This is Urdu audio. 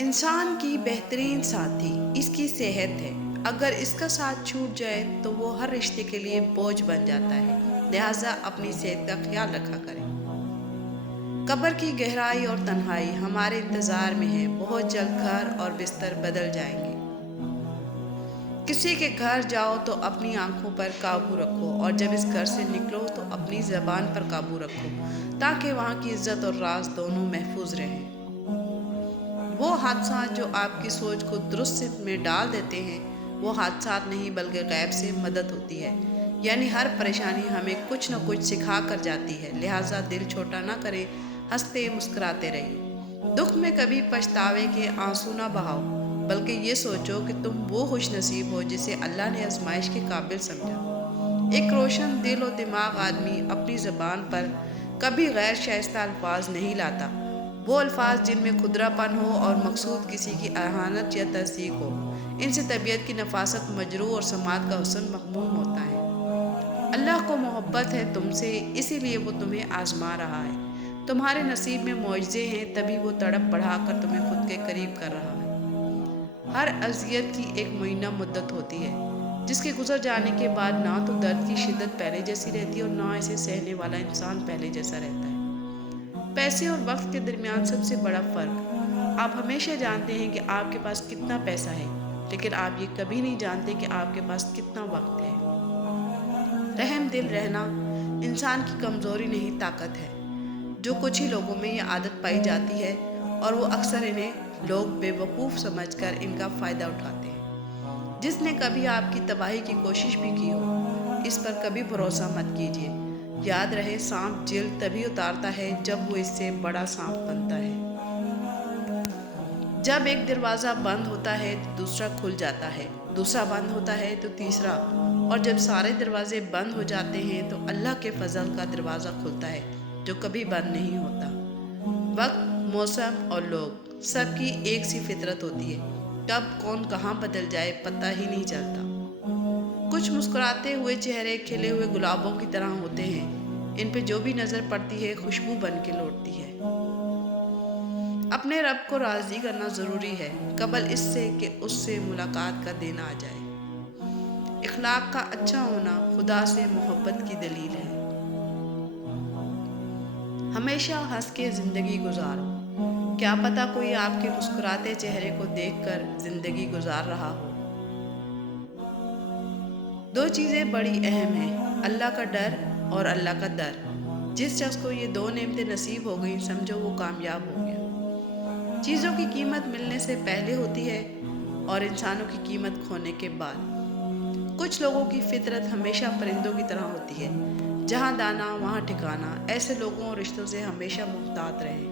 انسان کی بہترین ساتھی اس کی صحت ہے۔ اگر اس کا ساتھ چھوٹ جائے تو وہ ہر رشتے کے لیے بوجھ بن جاتا ہے، لہٰذا اپنی صحت کا خیال رکھا کریں۔ قبر کی گہرائی اور تنہائی ہمارے انتظار میں ہے، بہت جلد گھر اور بستر بدل جائیں گے۔ کسی کے گھر جاؤ تو اپنی آنکھوں پر قابو رکھو، اور جب اس گھر سے نکلو تو اپنی زبان پر قابو رکھو، تاکہ وہاں کی عزت اور راز دونوں محفوظ رہیں۔ وہ حادثات جو آپ کی سوچ کو درست سمت میں ڈال دیتے ہیں، وہ حادثات نہیں بلکہ غیب سے مدد ہوتی ہے، یعنی ہر پریشانی ہمیں کچھ نہ کچھ سکھا کر جاتی ہے، لہٰذا دل چھوٹا نہ کریں، ہنستے مسکراتے رہیں۔ دکھ میں کبھی پچھتاوے کے آنسو نہ بہاؤ، بلکہ یہ سوچو کہ تم وہ خوش نصیب ہو جسے اللہ نے آزمائش کے قابل سمجھا۔ ایک روشن دل و دماغ آدمی اپنی زبان پر کبھی غیر شائستہ الفاظ نہیں لاتا، وہ الفاظ جن میں کھدرا پن ہو اور مقصود کسی کی اہانت یا تصدیق ہو، ان سے طبیعت کی نفاست مجروح اور سماعت کا حسن مغموم ہوتا ہے۔ اللہ کو محبت ہے تم سے، اسی لیے وہ تمہیں آزما رہا ہے۔ تمہارے نصیب میں معجزے ہیں، تبھی وہ تڑپ بڑھا کر تمہیں خود کے قریب کر رہا ہے۔ ہر اذیت کی ایک معینہ مدت ہوتی ہے، جس کے گزر جانے کے بعد نہ تو درد کی شدت پہلے جیسی رہتی اور نہ اسے سہنے والا انسان پہلے جیسا رہتا ہے۔ پیسے اور وقت کے درمیان سب سے بڑا فرق، آپ ہمیشہ جانتے ہیں کہ آپ کے پاس کتنا پیسہ ہے، لیکن آپ یہ کبھی نہیں جانتے کہ آپ کے پاس کتنا وقت ہے۔ رحم دل رہنا انسان کی کمزوری نہیں، طاقت ہے۔ جو کچھ ہی لوگوں میں یہ عادت پائی جاتی ہے، اور وہ اکثر انہیں لوگ بے وقوف سمجھ کر ان کا فائدہ اٹھاتے ہیں۔ جس نے کبھی آپ کی تباہی کی کوشش بھی کی ہو، اس پر کبھی بھروسہ مت کیجیے۔ یاد رہے، سانپ جلد تبھی اتارتا ہے جب وہ اس سے بڑا سانپ بنتا ہے۔ جب ایک دروازہ بند ہوتا ہے تو دوسرا کھل جاتا ہے، دوسرا بند ہوتا ہے تو تیسرا، اور جب سارے دروازے بند ہو جاتے ہیں تو اللہ کے فضل کا دروازہ کھلتا ہے جو کبھی بند نہیں ہوتا۔ وقت، موسم اور لوگ، سب کی ایک سی فطرت ہوتی ہے، کب کون کہاں بدل جائے پتہ ہی نہیں چلتا۔ کچھ مسکراتے ہوئے چہرے کھلے ہوئے گلابوں کی طرح ہوتے ہیں، ان پہ جو بھی نظر پڑتی ہے خوشبو بن کے لوٹتی ہے۔ اپنے رب کو راضی کرنا ضروری ہے، قبل اس سے کہ اس سے ملاقات کا دن آ جائے۔ اخلاق کا اچھا ہونا خدا سے محبت کی دلیل ہے۔ ہمیشہ ہنس کے زندگی گزارو، کیا پتہ کوئی آپ کے مسکراتے چہرے کو دیکھ کر زندگی گزار رہا ہو۔ دو چیزیں بڑی اہم ہیں، اللہ کا ڈر اور اللہ کا در۔ جس شخص کو یہ دو نعمتیں نصیب ہو گئیں، سمجھو وہ کامیاب ہو گیا۔ چیزوں کی قیمت ملنے سے پہلے ہوتی ہے اور انسانوں کی قیمت کھونے کے بعد۔ کچھ لوگوں کی فطرت ہمیشہ پرندوں کی طرح ہوتی ہے، جہاں دانا وہاں ٹھکانا۔ ایسے لوگوں اور رشتوں سے ہمیشہ محتاط رہیں۔